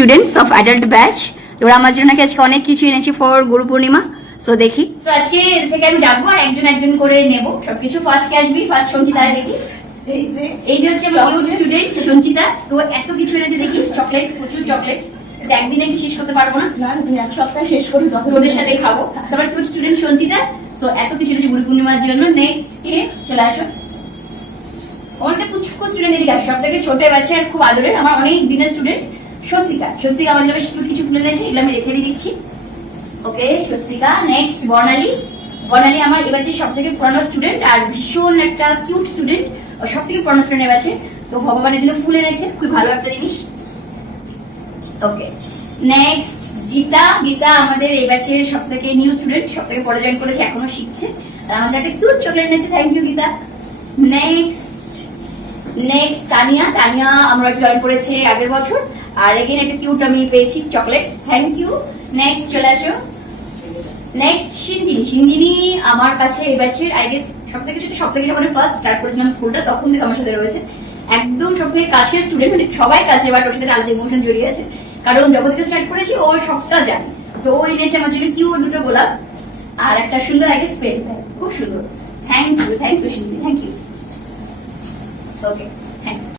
Students of adult batch. তোরা আমার জন্য নাকি আজকে অনেক কিছু এনেছি ফর গুরু পূর্ণিমা। সো দেখি, তো আজকে থেকে আমি ডাকবো আর একজন একজন করে নেব সবকিছু। ফার্স্ট কে আসবি? ফার্স্ট সঞ্চিতা। দেখি এই যে হচ্ছে আমার কিউট স্টুডেন্ট সঞ্চিতা। তো এত কিছু এনেছে দেখি, চকলেট, প্রচুর চকলেট। একদিনে কি শেষ করতে পারবো না, তুমি এক সপ্তাহ শেষ করে তোদের সাথে খাবো। আমার কিউট স্টুডেন্ট সঞ্চিতা। সো এত কিছু এনেছে গুরু পূর্ণিমার জন্য। নেক্সট কে? চলে আসো। অনেকটা তুচ্ছ স্টুডেন্ট এদিকে আসো, সব থেকে ছোট বাচ্চা আর খুব আদরের, আমার অনেক দিনের স্টুডেন্ট স্বস্তিকা। স্বস্তিকা আমার জন্য বেশ কিউট কিছু ফুল এনেছে, এগুলো আমি রেখে দিয়ে দিচ্ছি। ওকে স্বস্তিকা। নেক্সট বর্ণালী। বর্ণালী আমার এবার যে সব থেকে পুরানো স্টুডেন্ট আর ভীষণ একটা কিউট স্টুডেন্ট, সব থেকে পুরানো স্টুডেন্ট এবার। তো ভগবানের জন্য ফুল এনেছে, খুব ভালো একটা জিনিস। Okay next Gita. গীতা আমাদের এই ব্যাচের সব থেকে নিউ স্টুডেন্ট, সব থেকে পরে জয়েন করেছে, এখনো শিখছে। আর আমাদের একটা কিউট চকলেট এনেছে, thank you Gita. Next Tania. Tania আমরা জয়েন করেছে আগের বছর, আর এগেন একটা কিউট আমি পেয়েছি চকলেট, থ্যাংক ইউ। নেক্সট চলে আসো। নেক্সট সিঞ্জিনি। সিঞ্জিনি আমার কাছে এই ব্যাচের আই গেস সব থেকে ছোট, সব থেকে যখন ফার্স্ট স্টার্ট করেছিলাম স্কুলটা তখন থেকে আমার সাথে রয়েছে, একদম সব থেকে কাছের স্টুডেন্ট, মানে সবাই কাছে, বাট ওর সাথে আলাদা ইমোশন জড়িয়ে আছে, কারণ যখন থেকে স্টার্ট করেছি ও সবটা জানে। তো ও এনেছে আমার জন্য কিউট দুটো গোলাপ আর একটা সুন্দর আগে স্পেস, খুব সুন্দর। Thank you Sinjini, thank you. Okay thank you.